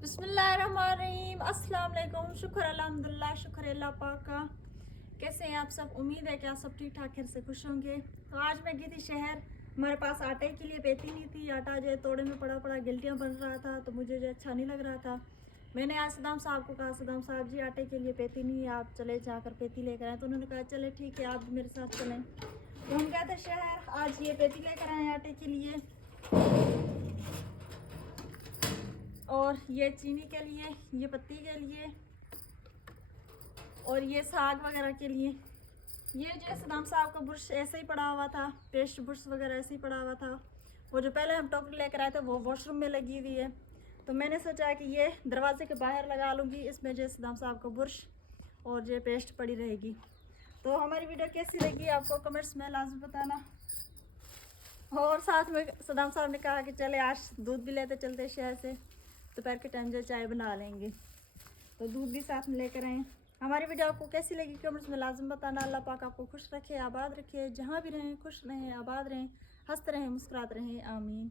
बिस्मिल्लाहिर्रहमानिर्रहीम, अस्सलाम वालेकुम। शुक्र अल्हम्दुलिल्लाह, शुक्र अल्लाह पाक का। कैसे हैं आप सब? उम्मीद है कि आप सब ठीक ठाक से खुश होंगे। तो आज मैं गई थी शहर। हमारे पास आटे के लिए पेती नहीं थी। आटा जो है तोड़े में पड़ा पड़ा गिल्टियाँ बन रहा था, तो मुझे जो अच्छा नहीं लग रहा था। मैंने आज सदाम साहब को कहा, सदाम साहब जी आटे के लिए पेती नहीं है, आप चले जाकर पेती लेकर आए। तो उन्होंने कहा चले ठीक है, आप भी मेरे साथ चलें। तो हम गए थे शहर। आज ये पेती लेकर आए आटे के लिए, और ये चीनी के लिए, ये पत्ती के लिए, और ये साग वगैरह के लिए। ये जो सदाम साहब का बुरश ऐसे ही पड़ा हुआ था, पेस्ट बुरश वगैरह ऐसे ही पड़ा हुआ था। वो जो पहले हम टोकरी लेकर आए थे वो वॉशरूम में लगी हुई है। तो मैंने सोचा कि ये दरवाजे के बाहर लगा लूँगी, इसमें जो सदाम साहब का बुरश और जो पेस्ट पड़ी रहेगी। तो हमारी वीडियो कैसी लगी आपको कमेंट्स में लाजमी बताना। और साथ में सदाम साहब ने कहा कि चले आज दूध भी लेते चलते शहर से, दोपहर के टाइम जो चाय बना लेंगे। तो दूध भी साथ में लेकर आए। हमारी वीडियो आपको कैसी लगी कमेंट्स में लाजम बताना। अल्लाह पाक आपको खुश रखे, आबाद रखे, जहाँ भी रहें खुश रहें, आबाद रहें, हंसते रहें, मुस्कुराते रहें, आमीन।